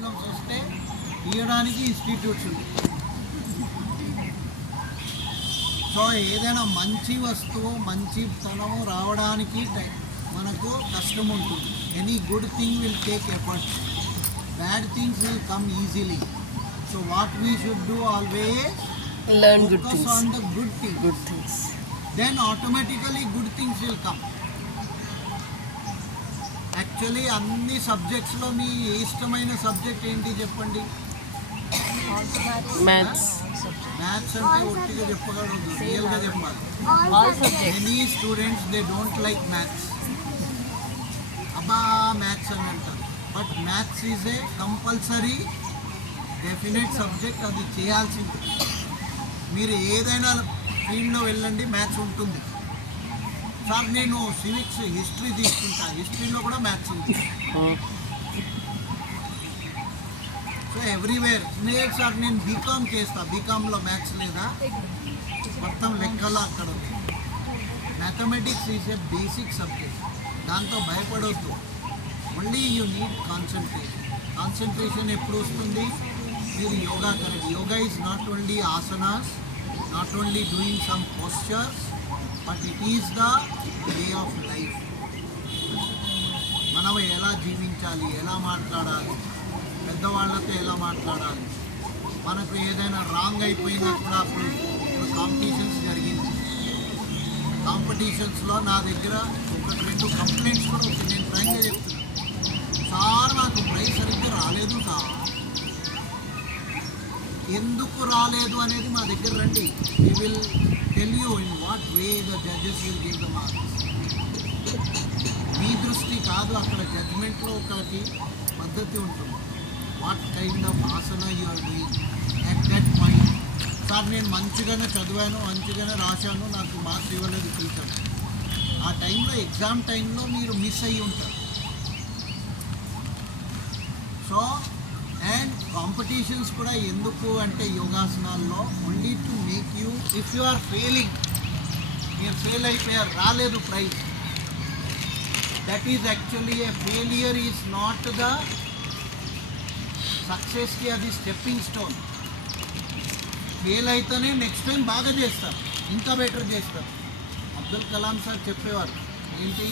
Problems వస్తే తీయడానికి institutes ఉన్నాయి. సో ఏదైనా మంచి వస్తువు మంచితనం రావడానికి మనకు కష్టం ఉంటుంది. Any good thing will take effort, bad things will come easily. So what we should do always learn good focus things, on the good things. Then automatically good things will come. Actually అన్ని సబ్జెక్ట్స్లో మీ ఇష్టమైన subject ఏంటి చెప్పండి? maths, maths అంటే ఒట్టిగా చెప్పగలదు, రియల్గా చెప్పాలి. Any students they don't like maths. అబ్బా maths అని అంటారు. But maths is a compulsory definite subject, అది చేయాల్సింది. మీరు ఏదైనా ఫీల్డ్లో వెళ్ళండి, మ్యాథ్స్ ఉంటుంది. సార్ నేను సివిక్స్ హిస్టరీ తీసుకుంటా, హిస్టరీలో కూడా మ్యాథ్స్ ఉంది. So everywhere. లేదు సార్ నేను బీకామ్ చేస్తా, బీకామ్లో మ్యాథ్స్ లేదా? మొత్తం లెక్కలో అక్కడ ఉంది. Mathematics is a basic subject, దాంతో భయపడవద్దు. Only you need concentration. Concentration ఎప్పుడు వస్తుంది? మీరు yoga correct. Yoga is not only asanas, not only doing some postures, but it is the way of life. మనం ఎలా జీవించాలి, ఎలా మాట్లాడాలి, పెద్దవాళ్ళతో ఎలా మాట్లాడాలి. మనకు ఏదైనా రాంగ్ అయిపోయినా కూడా అప్పుడు కాంపిటీషన్స్ జరిగింది. కాంపిటీషన్స్లో నా దగ్గర 1-2 కంప్లైంట్స్ కూడా వచ్చి నేను ఫ్రాంక్గా చెప్తున్నాను, సార్ నాకు ప్రైజ్ సరిగ్గా రాలేదు సార్. ఎందుకు రాలేదు అనేది మా దగ్గర రండి. We will tell you in what way the judges will give the marks. మీ దృష్టి కాదు, అక్కడ జడ్జ్మెంట్లో ఒకటి పద్ధతి ఉంటుంది. What kind of asana you are doing at that point. Sir నేను మంచిగానే చదివాను, మంచిగానే రాశాను, నాకు మార్క్స్ ఇవ్వలేదు టీచర్. ఆ టైంలో ఎగ్జామ్ టైంలో మీరు మిస్ అయ్యి ఉంటారు. సో అండ్ కాంపిటీషన్స్ కూడా ఎందుకు అంటే యోగాసనాల్లో only to make you, if you are failing, మీరు ఫెయిల్ అయిపోయారు, రాలేదు prize, that is actually a failure is not the సక్సెస్కి, అది స్టెప్పింగ్ స్టోన్. ఫెయిల్ అయితేనే నెక్స్ట్ టైం బాగా చేస్తారు, ఇంకా బెటర్ చేస్తారు. అబ్దుల్ కలాం సార్ చెప్పేవారు ఏంటి,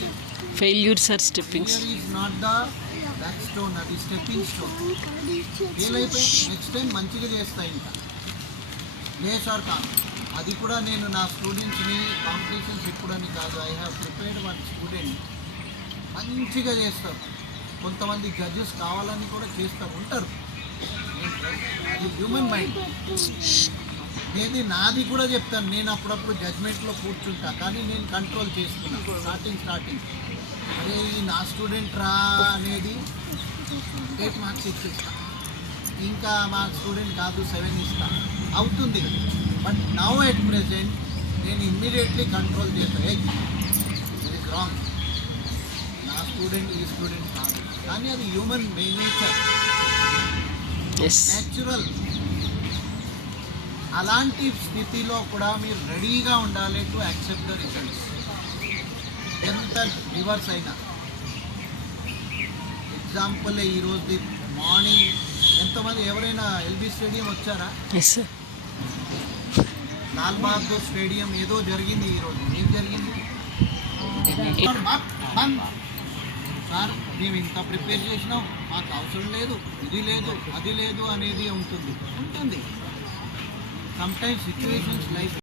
failures are stepping failure is not the back stone, అది స్టెప్పింగ్ స్టోన్. ఫెయిల్ అయిపోయి నెక్స్ట్ టైం మంచిగా చేస్తా ఇంకా. లేదు సార్ కాదు, అది కూడా నేను నా స్టూడెంట్స్ని కాంపిటీషన్స్ ఎప్పుడని కాదు, I have prepared one student, మంచిగా చేస్తారు. కొంతమంది జడ్జెస్ కావాలని కూడా చేస్తూ ఉంటారు, అది హ్యూమన్ మైండ్. నేను నాది కూడా చెప్తాను, నేను అప్పుడప్పుడు జడ్జ్మెంట్లో కూర్చుంటా, కానీ నేను కంట్రోల్ చేసుకున్నాను స్టార్టింగ్. అరే ఈ నా స్టూడెంట్ రా అనేది 8 మార్క్స్ ఇచ్చేస్తా, ఇంకా మా స్టూడెంట్ కాదు 7 ఇస్తా, అవుతుంది. బట్ నౌ ఎట్ ప్రెజెంట్ నేను ఇమ్మీడియట్లీ కంట్రోల్ చేస్తాను. ఇట్ ఈస్ రాంగ్, నా స్టూడెంట్ ఈ స్టూడెంట్ కాదు, కానీ అది హ్యూమన్ నేచర్, న్యాచురల్. అలాంటి స్థితిలో కూడా మీరు రెడీగా ఉండాలి టు యాక్సెప్ట్ ద రిజల్ట్స్. ఎంత రివర్స్ అయినా, ఎగ్జాంపుల్ ఈరోజు మార్నింగ్ ఎంతమంది ఎవరైనా ఎల్బీ స్టేడియం వచ్చారా? లాల్ బహదూర్ స్టేడియం ఏదో జరిగింది ఈరోజు. ఏం జరిగింది సార్, మేము ఇంత ప్రిపేర్ చేసినాం, మాకు అవసరం లేదు, ఇది లేదు అది లేదు అనేది ఉంటుంది. Sometimes situations life